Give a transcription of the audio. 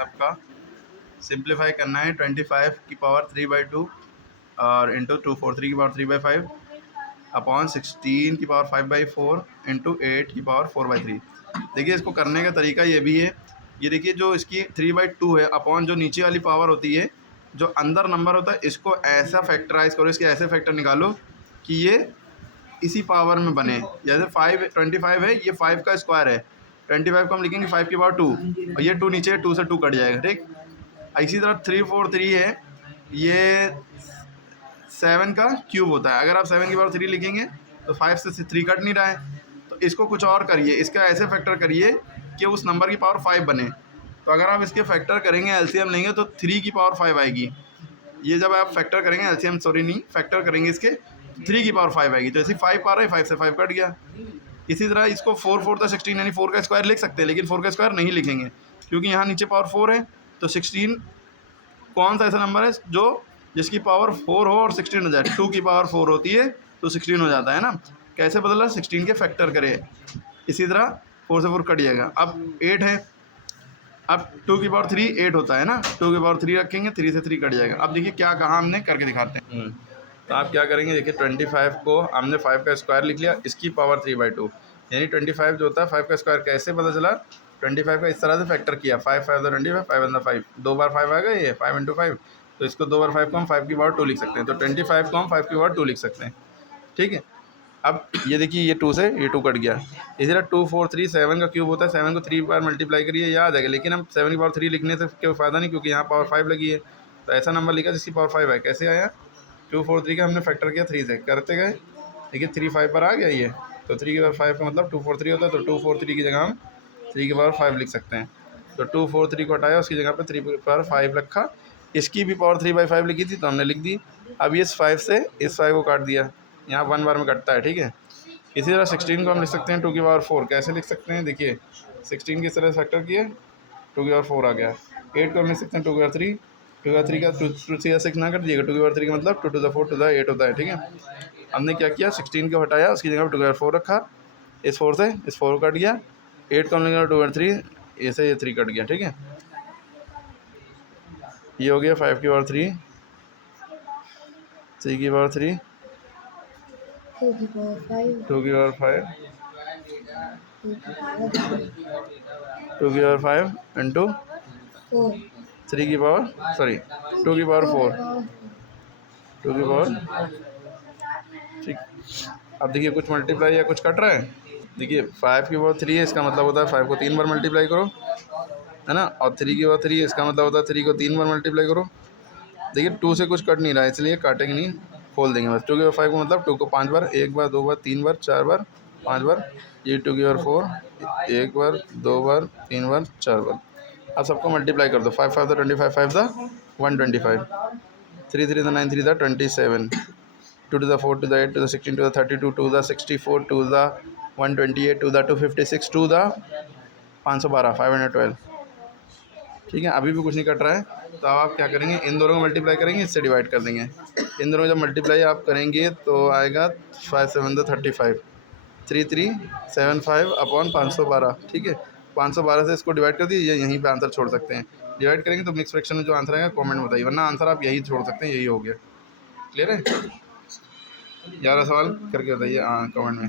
आपका सिंप्लीफाई करना है 25 की पावर 3/2 और इंटू 243 की पावर 3/5 अपॉन 16 की पावर 5/4 इंटू 8 की पावर 4/3। देखिए इसको करने का तरीका ये भी है, ये देखिए जो इसकी 3/2 है अपॉन जो नीचे वाली पावर होती है, जो अंदर नंबर होता है, इसको ऐसा फैक्टराइज करो, इसके ऐसे फैक्टर निकालो कि ये इसी पावर में बने। जैसे 25 है, ये 5 का स्क्वायर है, 25 को हम लिखेंगे 5 की पावर 2 और ये 2 नीचे है, 2 से 2 कट जाएगा, ठीक। इसी तरह 343 है, ये 7 का क्यूब होता है। अगर आप 7 की पावर 3 लिखेंगे तो 5 से 3 कट नहीं रहा है, तो इसको कुछ और करिए, इसका ऐसे फैक्टर करिए कि उस नंबर की पावर 5 बने। तो अगर आप इसके फैक्टर करेंगे, एलसीएम लेंगे तो 3 की पावर 5 आएगी। ये जब आप फैक्टर करेंगे, एलसीएम सॉरी नहीं, फैक्टर करेंगे इसके, 3 की पावर 5 आएगी। तो ऐसे 5 आ रहा है, 5 से 5 कट गया। इसी तरह इसको 4 4 16 यानी 4 का स्क्वायर लिख सकते हैं, लेकिन 4 का स्क्वायर नहीं लिखेंगे क्योंकि यहाँ नीचे पावर 4 है। तो 16 कौन सा ऐसा नंबर है जो जिसकी पावर 4 हो और 16 हो जाए। 2 की पावर 4 होती है तो 16 हो जाता है ना। कैसे बदला, 16 के फैक्टर करे। इसी तरह 4 से 4 कट जाएगा। अब 8 है, अब 2 की पावर 3 8 होता है ना, 2 की पावर 3 रखेंगे, 3 से 3 कट जाएगा। अब देखिए क्या कहा हमने, करके दिखाते हैं। तो आप क्या करेंगे, देखिए 25 को हमने 5 का स्क्वायर लिख लिया, इसकी पावर 3/2 यानी 25 जो होता है 5 का स्क्वायर। कैसे पता चला, 25 का इस तरह से फैक्टर किया, 5 5 25 5 5 2 बार 5 आ गए, ये 5 × 5, तो इसको 2 बार 5 को हम 5 की पावर 2 लिख सकते हैं। तो 25 को हम 5 की पावर 2 लिख सकते हैं, ठीक है। अब ये देखिए ये 2 से ये 2 कट गया। इसी तरह 2 4 3 7 का क्यूब होता है, 7 को 3 बार मल्टीप्लाई करिए, याद आएगा। लेकिन हम 7 की पावर 3 लिखने से कोई फ़ायदा नहीं, क्योंकि यहाँ पावर 5 लगी है। तो ऐसा नंबर लिखा जिसकी पावर 5 है। कैसे आया, 2 4 3 का हमने फैक्टर किया 3 से, करते गए, देखिए 3 5 पर आ गया ये। तो 3 की पावर 5 का मतलब 2 4 3 होता है। तो 2 4 3 की जगह हम 3 की पावर 5 लिख सकते हैं। तो 2 4 3 को हटाया, उसकी जगह पर 3 की पावर 5 रखा। इसकी भी पावर 3/5 लिखी थी तो हमने लिख दी। अब ये इस 5 से इस 5 को काट दिया, यहाँ 1 बार में कटता है, ठीक है। इसी तरह 16 को हम लिख सकते हैं 2 की पावर 4। कैसे लिख सकते हैं, देखिए 16 की तरह फैक्टर किए, 2 की पावर 4 आ गया। 8 को हम लिख सकते हैं 2 की पावर 3, 2 की पावर 3 का 2 से 6 ना कर दिएगा, 2 की पावर 3 का मतलब 2 to the 4 to the 8 होता है, ठीक है। हमने क्या किया, 16 को हटाया, उसकी जगह पर 2 की पावर 4 रखा, इस 4 से इस 4 कट गया। 8 को हम लिखेंगे 2 की पावर 3, ऐसे ये 3 कट गया, ठीक है। ये हो गया 5 की पावर 3, 3 की पावर 3, 2 की पावर 5, 2 की पावर 5, 2 की पावर 5 इंटू 4, 3 की पावर 2 की पावर 4, 2 की पावर, ठीक। अब देखिए कुछ मल्टीप्लाई या कुछ कट रहा है। देखिए 5 की पावर 3 है, इसका मतलब होता है 5 को 3 बार मल्टीप्लाई करो, है ना। और 3 की पावर 3 है, इसका मतलब होता है 3 को 3 बार मल्टीप्लाई करो। देखिए 2 से कुछ कट नहीं रहा है, इसलिए काटेंगे नहीं, खोल देंगे बस। 2 की पावर 5 को मतलब 2 को 5 बार, 1 बार 2 बार 3 बार 4 बार 5 बार। ये 2 की पावर 4, 1 बार 2 बार 3 बार 4 बार। अब सबको मल्टीप्लाई कर दो, 5 5 the 25, 5 the 125, 3 3 the 9, 3 the 27, 2 to the 4 to the 8 to the 16 to the 32 to the 64 to the 128 to the 256 to the 512 512, ठीक है। अभी भी कुछ नहीं कट रहा है, तो अब आप क्या करेंगे, इन दोनों को मल्टीप्लाई करेंगे, इससे डिवाइड कर देंगे। इन दोनों को जब मल्टीप्लाई आप करेंगे तो आएगा 5 7 द 35, 3375 अपॉन 512, ठीक है। 512 से इसको डिवाइड कर दिए, यहीं पे आंसर छोड़ सकते हैं। डिवाइड करेंगे तो मिक्स फ्रैक्शन में जो आंसर आएगा कमेंट में बताइए, वरना आंसर आप यही छोड़ सकते हैं, यही हो गया। क्लियर है, 11 सवाल करके बताइए कमेंट में।